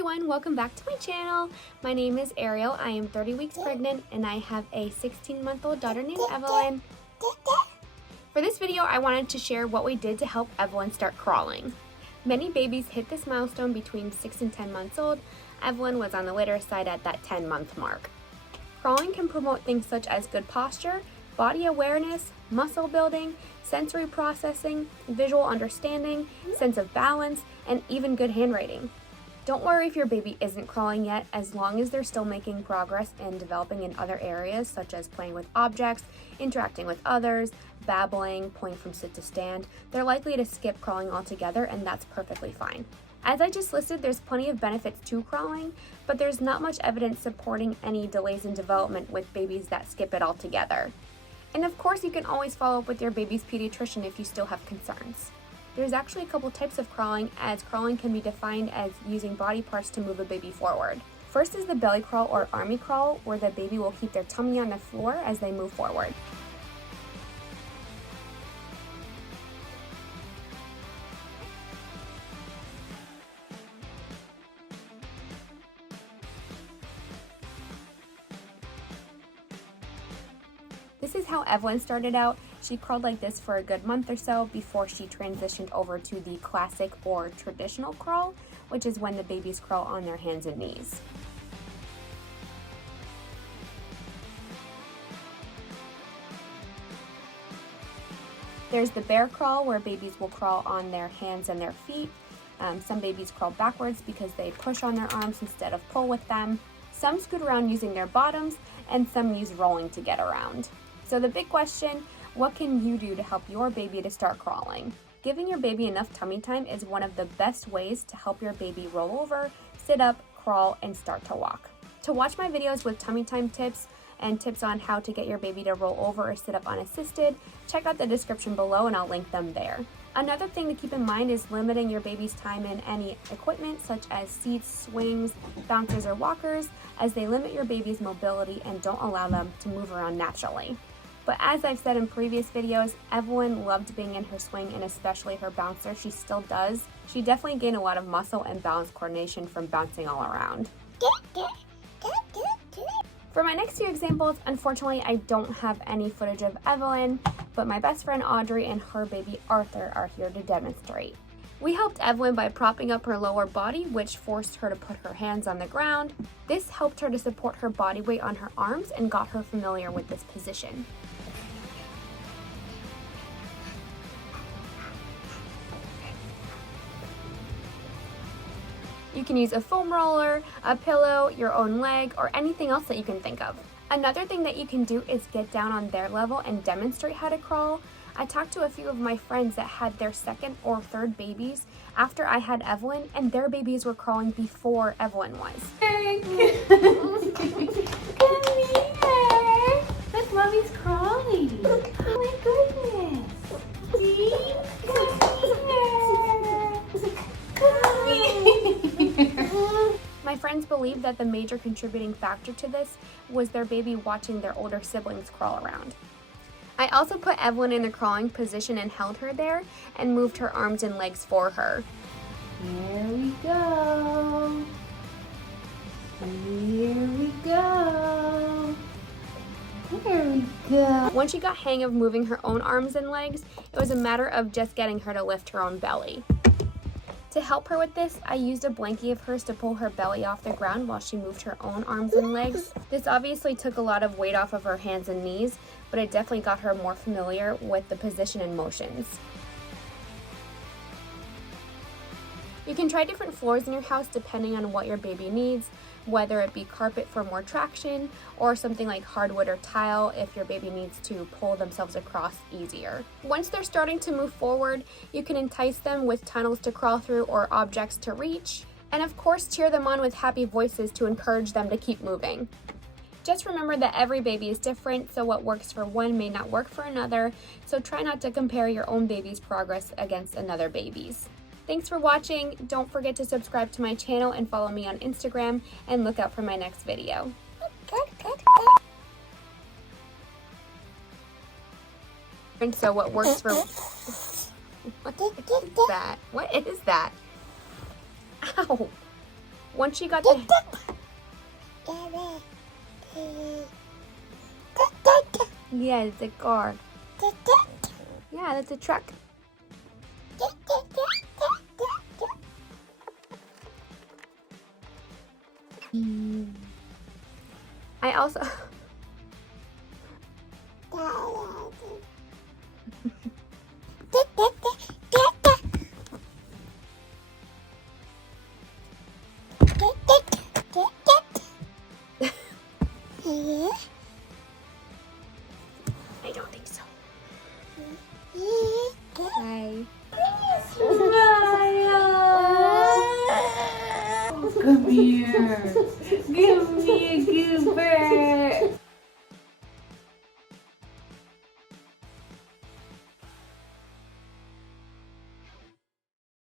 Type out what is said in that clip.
everyone, welcome back to my channel. My name is Ariel. I am 30 weeks pregnant and I have a 16-month-old daughter named Evelyn. For this video, I wanted to share what we did to help Evelyn start crawling. Many babies hit this milestone between 6 and 10 months old. Evelyn was on the later side at that 10-month mark. Crawling can promote things such as good posture, body awareness, muscle building, sensory processing, visual understanding, sense of balance, and even good handwriting. Don't worry if your baby isn't crawling yet, as long as they're still making progress and developing in other areas such as playing with objects, interacting with others, babbling, pulling from sit to stand. They're likely to skip crawling altogether, and that's perfectly fine. As I just listed, there's plenty of benefits to crawling, but there's not much evidence supporting any delays in development with babies that skip it altogether. And of course, you can always follow up with your baby's pediatrician if you still have concerns. There's actually a couple types of crawling, as crawling can be defined as using body parts to move a baby forward. First is the belly crawl or army crawl, where the baby will keep their tummy on the floor as they move forward. This is how Evelyn started out. She crawled like this for a good month or so before she transitioned over to the classic or traditional crawl, which is when the babies crawl on their hands and knees. There's the bear crawl, where babies will crawl on their hands and their feet. Some babies crawl backwards because they push on their arms instead of pull with them. Some scoot around using their bottoms, and some use rolling to get around. So the big question, what can you do to help your baby to start crawling? Giving your baby enough tummy time is one of the best ways to help your baby roll over, sit up, crawl, and start to walk. To watch my videos with tummy time tips and tips on how to get your baby to roll over or sit up unassisted, check out the description below and I'll link them there. Another thing to keep in mind is limiting your baby's time in any equipment such as seats, swings, bouncers, or walkers, as they limit your baby's mobility and don't allow them to move around naturally. But as I've said in previous videos, Evelyn loved being in her swing and especially her bouncer. She still does. She definitely gained a lot of muscle and balance coordination from bouncing all around. For my next few examples, unfortunately I don't have any footage of Evelyn, but my best friend Audrey and her baby Arthur are here to demonstrate. We helped Evelyn by propping up her lower body, which forced her to put her hands on the ground. This helped her to support her body weight on her arms and got her familiar with this position. You can use a foam roller, a pillow, your own leg, or anything else that you can think of. Another thing that you can do is get down on their level and demonstrate how to crawl. I talked to a few of my friends that had their second or third babies after I had Evelyn, and their babies were crawling before Evelyn was. Come here! Look, Mommy's crawling! Oh my goodness! See? Come here! My friends believed that the major contributing factor to this was their baby watching their older siblings crawl around. I also put Evelyn in the crawling position and held her there and moved her arms and legs for her. Here we go. Here we go. Here we go. Once she got hang of moving her own arms and legs, it was a matter of just getting her to lift her own belly. To help her with this, I used a blankie of hers to pull her belly off the ground while she moved her own arms and legs. This obviously took a lot of weight off of her hands and knees, but it definitely got her more familiar with the position and motions. You can try different floors in your house depending on what your baby needs, whether it be carpet for more traction or something like hardwood or tile if your baby needs to pull themselves across easier. Once they're starting to move forward, you can entice them with tunnels to crawl through or objects to reach, and of course cheer them on with happy voices to encourage them to keep moving. Just remember that every baby is different, so what works for one may not work for another, so try not to compare your own baby's progress against another baby's. Thanks for watching. Don't forget to subscribe to my channel and follow me on Instagram, and look out for my next video. And so what works for... What is that? What is that? Ow! Once she got the... Yeah, it's a car. Yeah, that's a truck. I also... I don't think so. Hi. Come here. Give me a good bird.